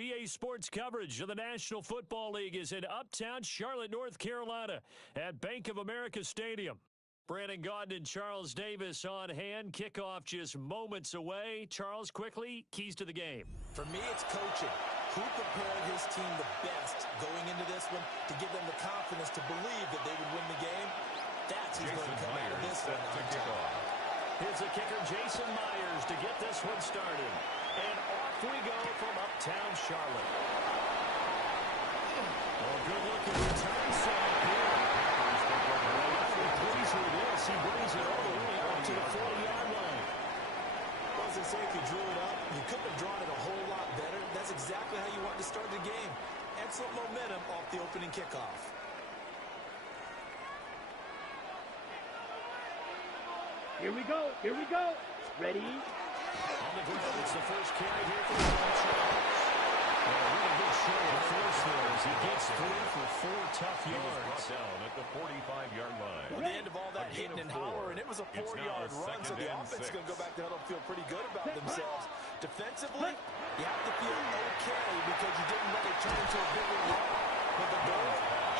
EA Sports coverage of the National Football League is in uptown Charlotte, North Carolina at Bank of America Stadium. Brandon Gaudin and Charles Davis on hand. Kickoff just moments away. Charles, quickly, keys to the game. For me, it's coaching. Who prepared his team the best going into this one to give them the confidence to believe that they would win the game? That's who's going to come out of this one on top. Here's the kicker, Jason Myers, to get this one started. And off we go from uptown Charlotte. Oh, good looking return set here. Pleased with this. He brings it all the way up to the 40-yard line. Well, as I say, if you drew it up, you couldn't have drawn it a whole lot better. That's exactly how you want to start the game. Excellent momentum off the opening kickoff. Here we go. Here we go. Ready? On the ground, it's the first carry here for the Chargers. Really good show of force there as he gets through for 4 tough yards. Brought down at the 45-yard line. Well, the end of all that hitting and hollering, it was a 4-yard run, so the offense is going to go back to huddle and feel pretty good about themselves. Defensively, you have to feel okay because you didn't let it turn into a bigger run. But the goal,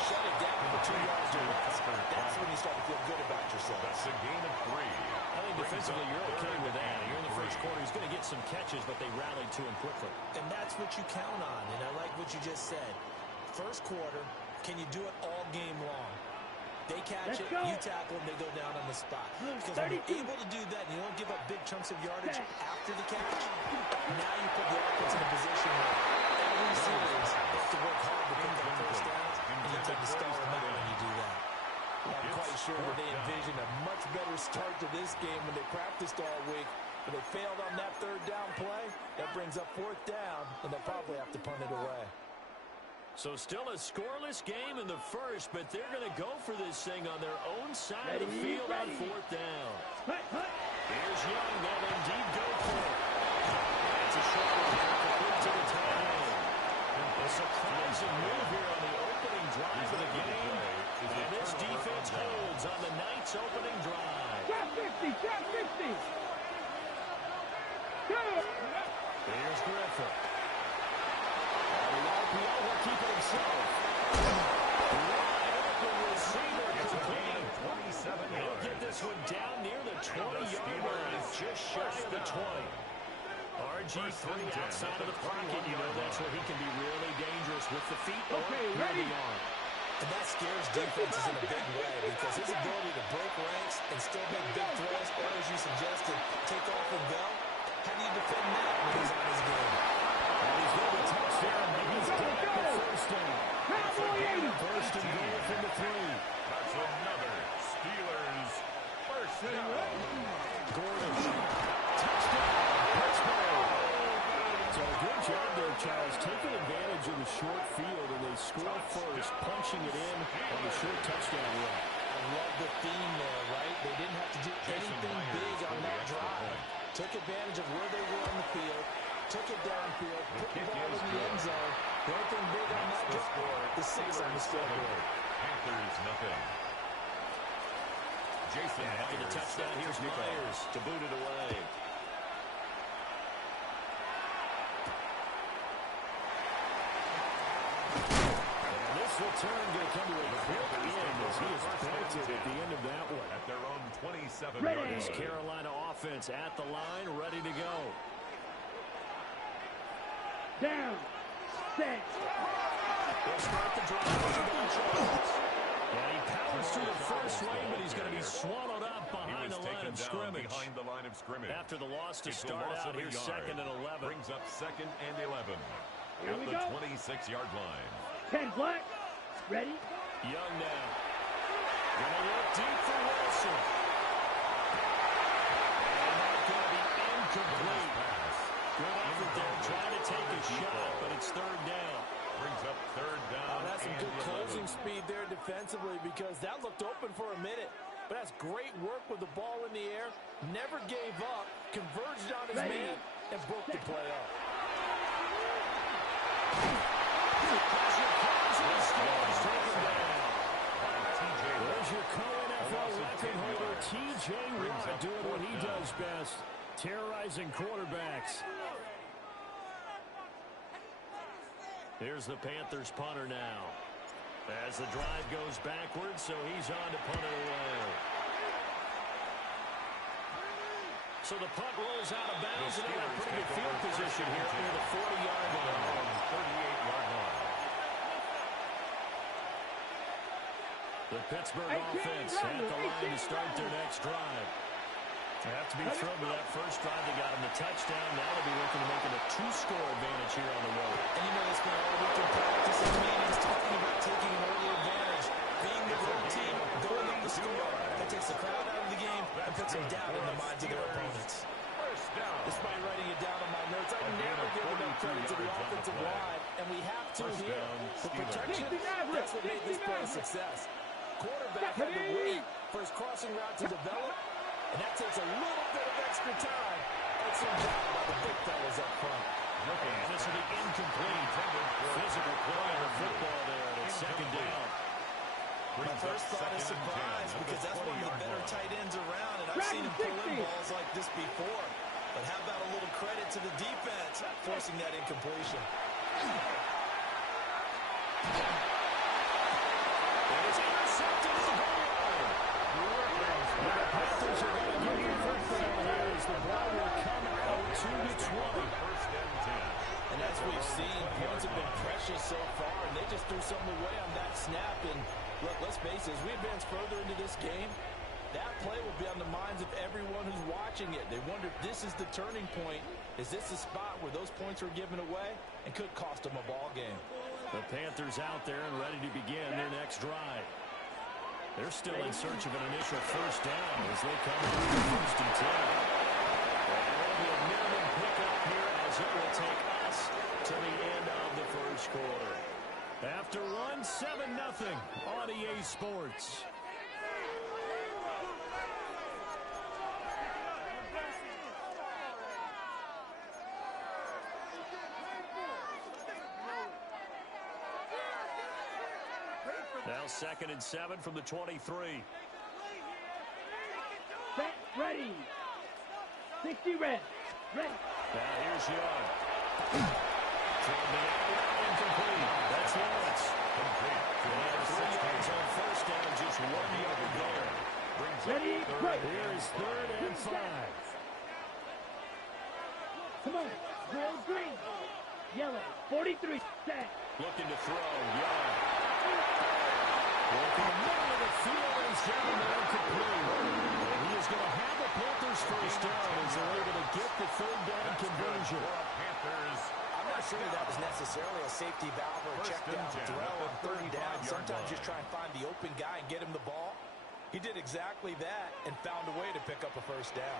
shut it down for 2 yards or less. That's when you start to feel good about yourself. That's a gain of 3. I think defensively you're okay with that. You're in the first quarter. He's going to get some catches, but they rallied to him quickly. And that's what you count on, and I like what you just said. First quarter, can you do it all game long? They catch it, you tackle them, they go down on the spot. Because when you're able to do that and you don't give up big chunks of yardage after the catch, now you put the offense in a position where every series they have to work hard to pick up first downs, and you take the star amount when you do that. I'm quite sure that they envisioned a much better start to this game when they practiced all week, but they failed on that third down play. That brings up 4th down, and they'll probably have to punt it away. So still a scoreless game in the first, but they're going to go for this thing on their own side of the field on 4th down. Here's Young. They'll indeed go for it. It's a short one complete to the tight end. A surprising move here on the opening drive of the game. And this defense holds on the Knights' opening drive. Drop 50, drop 50. Here's Griffin. And the RPO will keep it himself. Wide open receiver complete. 27 He'll yards. get this one down near the 20-yard line, just shy of the 20. RG3 outside of the pocket. You know that's where he can be really dangerous with the feet or the arm. And that scares defenses in a big way because his ability to break ranks and still make big throws, or as you suggested, take off and go. How do you defend that when he's on his game? And he's going to touchdown. He's got the first down. First and goal from the 3. That's another Steelers first down. Gordon. Touchdown. Pittsburgh. So a good job there, Charles, taking advantage of the short field, and they score first, punching it in on the short touchdown run. I love the theme there, right? They didn't have to do anything big on that drive. Took advantage of where they were on the field, took it downfield, put the ball in the end zone. The only thing big on that drive, the 6 on the scoreboard. Panthers nothing. Jason After the touchdown, here's Myers to boot it away. And this return going to come to a quick end as he is belted at the end of that one. At their own 27-yard line. This Carolina offense at the line, ready to go. Down. Set. They'll start the drive. Yeah, he powers through the first lane, but he's going to be swallowed up behind the line of scrimmage. Behind the line of scrimmage. After the loss to It's start loss out of a here, yard. 2nd and 11. Brings up 2nd and 11. Here At we the go. 26-yard line. 10 black. Ready? Young now. Gonna look deep for Wilson. And that's going to be incomplete. Good effort there, trying to take a shot, but it's 3rd down. Brings up 3rd down. That's some and good 11. closing speed there defensively because that looked open for a minute. But that's great work with the ball in the air. Never gave up, converged on his man, and broke the play up. There's your co-NFL record holder, T.J. Watt, doing what he does best, terrorizing quarterbacks. Here's the Panthers punter now. As the drive goes backwards, so he's on to punt it away. So the punt rolls out of bounds, and they're in pretty good field position here near the 40-yard line. 38-yard line. The Pittsburgh offense at the line to start their next drive. They have to be thrilled with that first drive. They got him the touchdown. Now they'll be looking to make it a 2-score advantage here on the road. And you know, it's been all week in practice and meetings talking about taking an early advantage. Being the road team, going up the score, that takes the crowd out of the game and puts some doubt in the minds of their opponents. Despite writing it down on my notes, I never give enough credit to the offensive line, and we have to here. For protection, that's what made this play a success. Quarterback had to wait for his crossing route to develop, and that takes a little bit of extra time. That's some job by the big fellas up front. And this will be incomplete. Physical play on the football there, and it's second down. My first thought is surprise, because that's one of the better tight ends around, and I've seen him pull in balls like this before. But how about a little credit to the defense forcing that incompletion? It is intercepted at the goal line. The Panthers are going to get you first down here as the ball will come out 2-20. First and 10. And as we've seen, points have been precious so far, and they just threw something away on that snap. And look, let's face it, as we advance further into this game, that play will be on the minds of everyone who's watching it. They wonder if this is the turning point. Is this the spot where those points were given away and could cost them a ball game? The Panthers out there and ready to begin their next drive. They're still in search of an initial first down as they come through first and 10. And it'll be a minimum pickup here as it will take us to the end of the first quarter. After one, 7-0 on EA Sports. Now 2nd and 7 from the 23. Set, ready. 60 red. Ready. Now here's Young. From the outright incomplete. That's Lawrence. Complete. And 3 yards on first down, just 1 yard there. Ready, right. Here's 3rd and 5. Come on. Gold green. Yellow. 43. Set. Looking to throw. Young. Looking in the middle of the field is down there complete. And he is going to have the Panthers first down as they're able to get the 3rd down conversion. Panthers. I'm not sure that was necessarily a safety valve or a check down throw on 3rd down. Sometimes just try and find the open guy and get him the ball. He did exactly that and found a way to pick up a first down.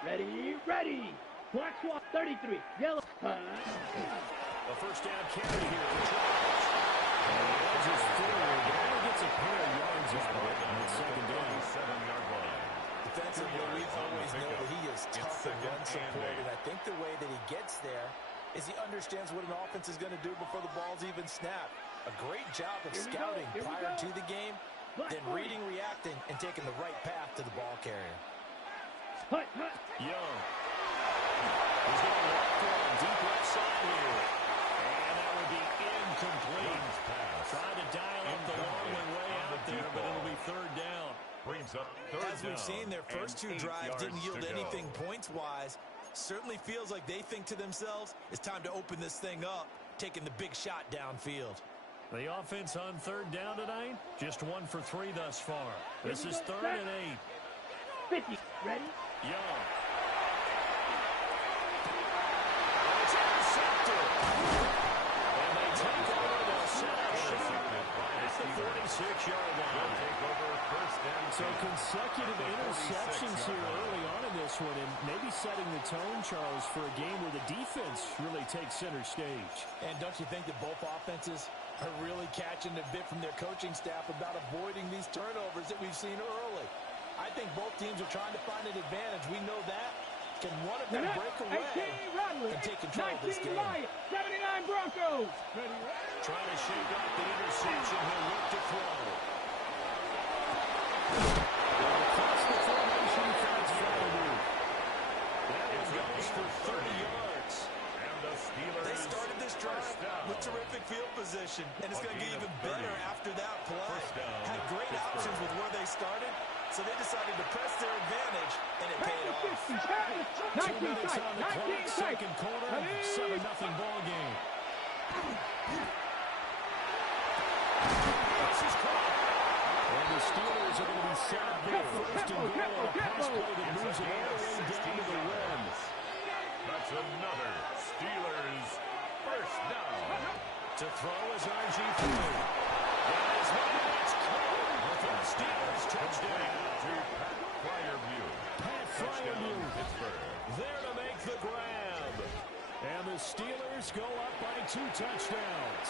Ready, ready. Black swap 33. Yellow. A first down carry here for Charles. Edges forward, but only gets a pair of yards out of it on 2nd down. 7-yard line. Defensively, we always know that he is tough and run support, and I think the way that he gets there is he understands what an offense is going to do before the ball's even snapped. A great job of scouting prior to the game, then reading, reacting, and taking the right path to the ball carrier. Young. He's going to walk for a deep left side here. And that would be incomplete. Trying to dial up the long way out there, but it'll be 3rd down. Brings up 3rd As we've seen, their first 2 drives didn't yield anything points-wise. Certainly feels like they think to themselves, it's time to open this thing up, taking the big shot downfield. The offense on 3rd down tonight, just 1 for 3 thus far. This is 3rd and 8. 50. Ready? Young. It's intercepted. And they take over. They'll set up short at the 46-yard line. So consecutive interceptions here early on in this one, and maybe setting the tone, Charles, for a game where the defense really takes center stage. And don't you think that both offenses are really catching a bit from their coaching staff about avoiding these turnovers that we've seen early? I think both teams are trying to find an advantage. We know that. Can one of them break away and take control of this game? 79 Broncos. Trying to shake off the interception. He'll look to throw. Across the formation, Fred's Friday. That one goes for 30 yards. And the Steelers. They started this drive position, and it's going to get even better after that play. Had great Pittsburgh. options with where they started, so they decided to press their advantage, and it paid off. 2 minutes on the clock, second quarter, 7-0 ball game. This is caught. And the Steelers are going to be set up here. First and goal on a pass play that moves it all the way down to the rim. That's another Steelers first down. To throw is RG3. That is it's caught for the Steelers touchdown. To Pat Fryermuth. Pat Touchdown, Fryermuth Pittsburgh. There to make the grab. And the Steelers go up by 2 touchdowns.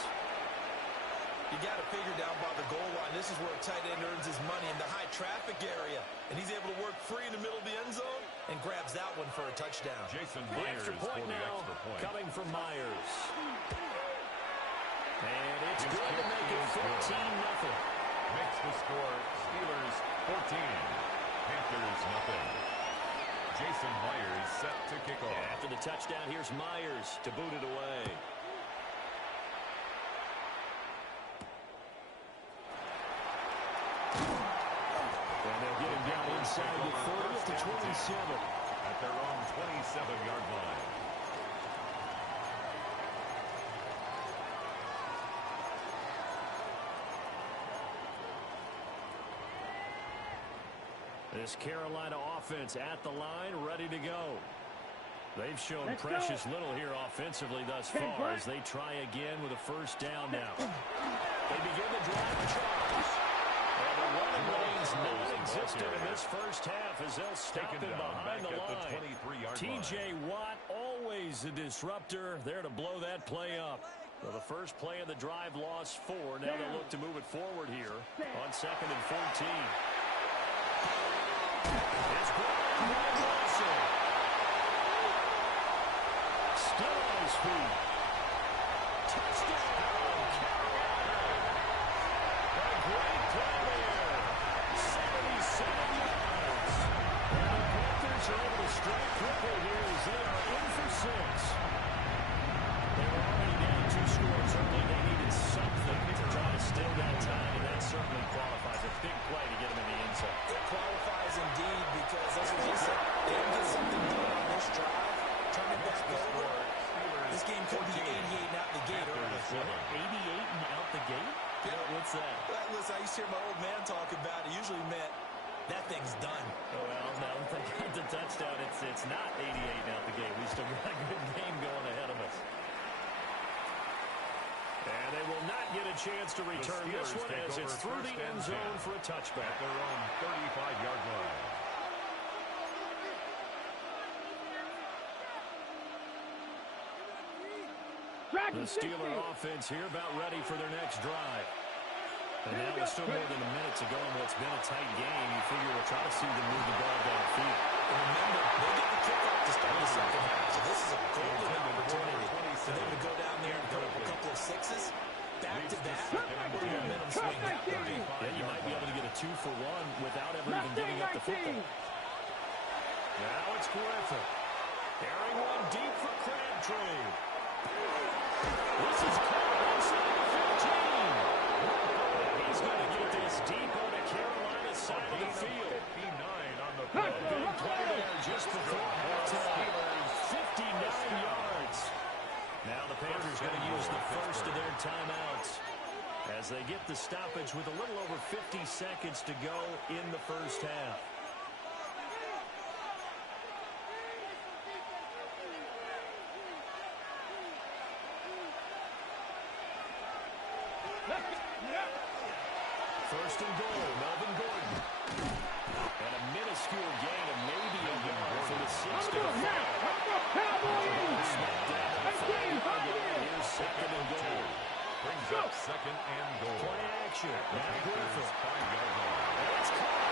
You got to figure down by the goal line. This is where a tight end earns his money, in the high traffic area. And he's able to work free in the middle of the end zone and grabs that one for a touchdown. Jason The Myers extra for point the now extra point. coming from Myers. And it's His good to kick make it is good. 14-0. Makes the score Steelers 14. Panthers nothing. Jason Myers set to kick off. After the touchdown, here's Myers to boot it away. And they'll get him down inside the 30 to 27. At their own 27-yard line. This Carolina offense at the line, ready to go. They've shown Let's precious go. little here offensively thus Ten far black. as they try again with a first down now. They begin the drive with Charles. And the running lane's non-existent in this first half as they'll stop Taken him down behind back the at the line. 23-yard T.J. Watt, always a disruptor, there to blow that play up. So the first play of the drive lost 4. Now they'll look to move it forward here on 2nd and 14. It's Brian Wilson. Still on his feet. Touchdown, Carolina. A great play there. 77 yards. And the Panthers are able to strike quickly here as they are in for 6. They were already down 2 scores early. They needed something to try to steal that time, and that certainly qualifies. A big play to get them in the end zone. It qualifies indeed because, as we just said, they didn't get something done on this drive. Turn it back over. This game could be 88 and out the gate early. 88 and out the gate? Yeah. What's that? Well, listen, I used to hear my old man talk about it. Usually meant that thing's done. Well, now that they got the touchdown, it's not 88 and out the gate. We still got a good game going ahead of us. And they will not get a chance to return this one as it's through the end zone for a touchback. At their own 35-yard line. The Steeler offense here about ready for their next drive. And now with still more than a minute to go in what's been a tight game, you figure we'll try to see them move the ball downfield. And remember, they get the kickoff to start the second half. So this is a golden opportunity for them to go down there and put up a couple of sixes. Back-to-back, or a momentum swing. Yeah, you might be able to get a 2-for-1 without ever even giving up the football. Now it's Griffin. Carrying one deep for Crabtree. This is caught inside the 15. He's going to get this deep on the Carolina side of the field. 59 on the play. Big play there just before halftime. 59 yards. Now the Panthers going to use the first of their timeouts as they get the stoppage with a little over 50 seconds to go in the first half. First and goal, Melvin Gordon. And a minuscule gain of maybe a yard for the 6 to the 5. Here's 2nd and goal. Brings up 2nd and goal. Play action. Matt Griffin. 5-yard line. And it's caught.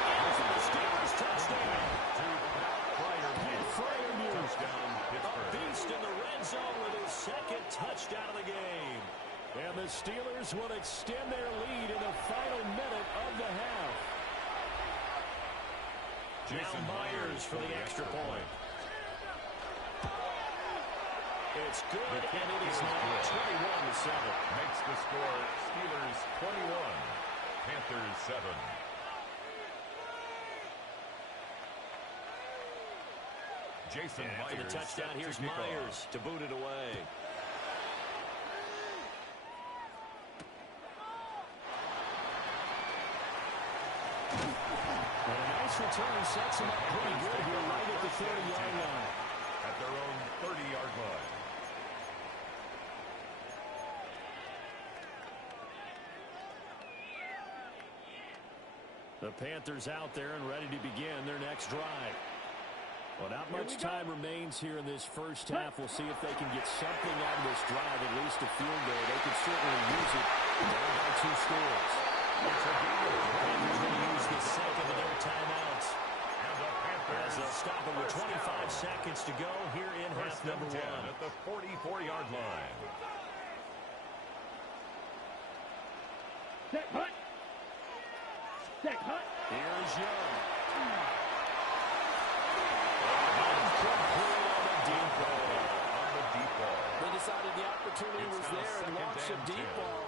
And in for the Steelers touchdown. To Pat Fryermuth. Fryermuth. Touchdown, A Pittsburgh. beast in the red zone with his 2nd touchdown of the game. And the Steelers will extend their lead in the final minute of the half. Now Myers for the extra point. It's good, and it is now 21-7. Makes the score Steelers 21, Panthers 7. Jason And after Myers the touchdown, here's to kick Myers off. to boot it away. And a nice return sets him up pretty good here right at the 30-yard line. At their own 30-yard line. The Panthers out there and ready to begin their next drive. Well, not much time remains here in this first half. We'll see if they can get something out of this drive, at least a field goal. They could certainly use it. Down by 2 scores. The Panthers going to use the second of their timeouts. And the Panthers As they'll stop it with 25 seconds to go here in half number 1. At the 44-yard line. Set hut. Set hut. Here's Young. They decided the opportunity was there and launched a deep ball,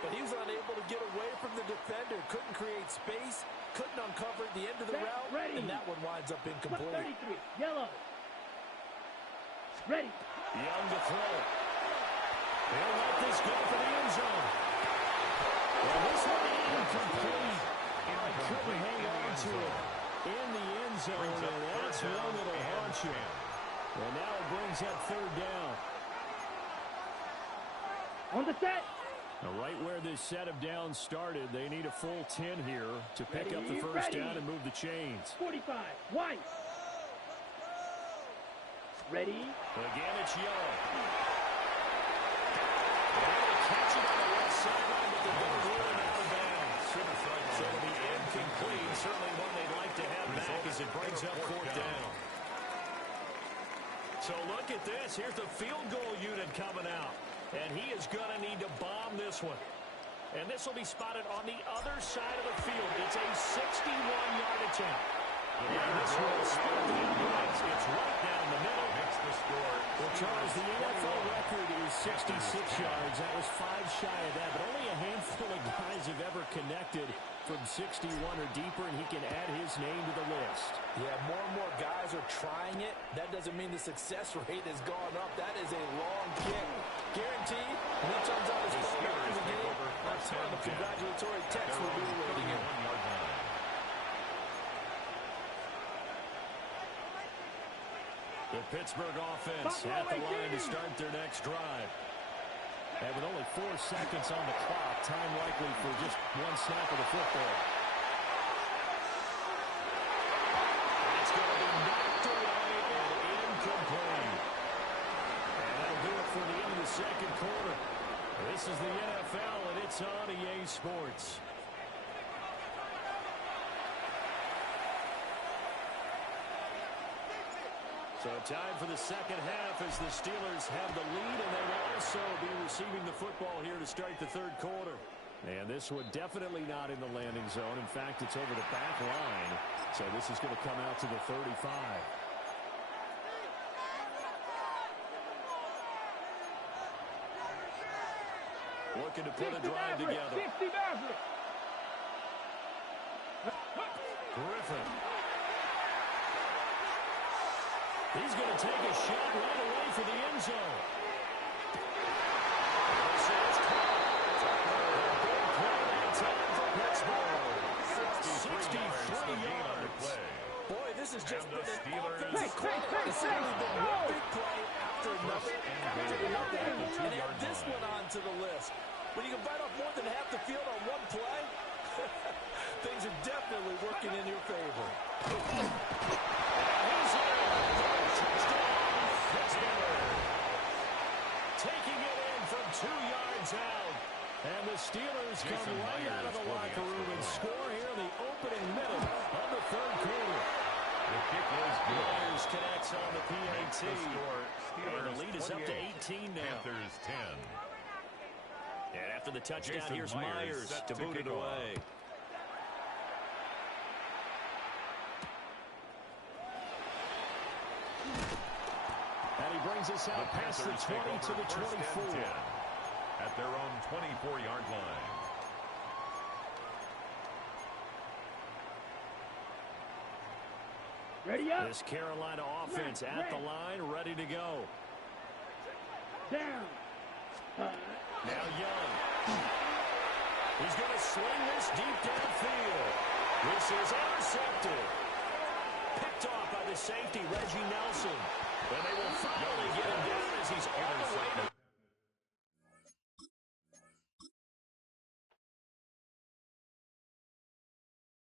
but he was unable to get away from the defender, couldn't create space, couldn't uncover the end of the route, and that one winds up incomplete. 33, yellow. Ready. Young to throw. They'll let this go for the end zone. Well, this one incomplete. I couldn't hang on to it in the end zone, and that's one that'll haunt you. And now it brings up 3rd down. On the set. Now, right where this set of downs started, they need a full 10 here to pick up the first down and move the chains. 45, White. Ready. Again, it's Young. They're able to catch it on the left sideline, but they're going to rule it out of bounds. So it'll be incomplete. Certainly one they'd like to have back as it brings up 4th down. So look at this. Here's the field goal unit coming out. And he is going to need to bomb this one. And this will be spotted on the other side of the field. It's a 61-yard attempt. And this will split the uprights. It's right down the middle. Makes the score. Well, Charles, the NFL record is 66 yards. That was 5 shy of that. But only a handful of guys have ever connected from 61 or deeper, and he can add his name to the list. Yeah, more and more guys are trying it. That doesn't mean the success rate has gone up. That is a long kick. Guaranteed, when he turns out his phone in the game, that's one of the congratulatory texts we'll be awaiting him. The Pittsburgh offense at the line to start their next drive. And with only 4 seconds on the clock, time likely for just one snap of the football. It's going to be knocked away and incomplete. And that'll do it for the end of the second quarter. This is the NFL, and it's on EA Sports. So time for the second half as the Steelers have the lead, and they will also be receiving the football here to start the 3rd quarter. And this one definitely not in the landing zone. In fact, it's over the back line. So this is going to come out to the 35. Looking to put a drive together. 60 Maverick. Griffin. He's going to take a shot right away for the end zone. This is caught. A big play that time for Pittsburgh. 63 yards. Boy, this has just been an Steelers. offensive play. It's really been one big play after another, and add this one onto the list. When you can bite off more than half the field on one play, things are definitely working in your favor. He's in. Touchdown, Pittsburgh. Taking it in from 2 yards out. And the Steelers come right out of the locker room and score here in the opening minute of the 3rd quarter. The kick is good. Myers connects on the PAT. The score, And the lead is up to 18 now. Panthers 10. And after the touchdown, Jason here's Myers Myers set to to boot it kick off. away. And he brings brings us out past the 20 to the 24. At their own 24-yard line. Ready up. This Carolina offense at the line, ready to go. Down. Now Young. He's going to swing this deep downfield. This is intercepted. Picked off by the safety, Reggie Nelson. And they will finally get him down as he's all the way to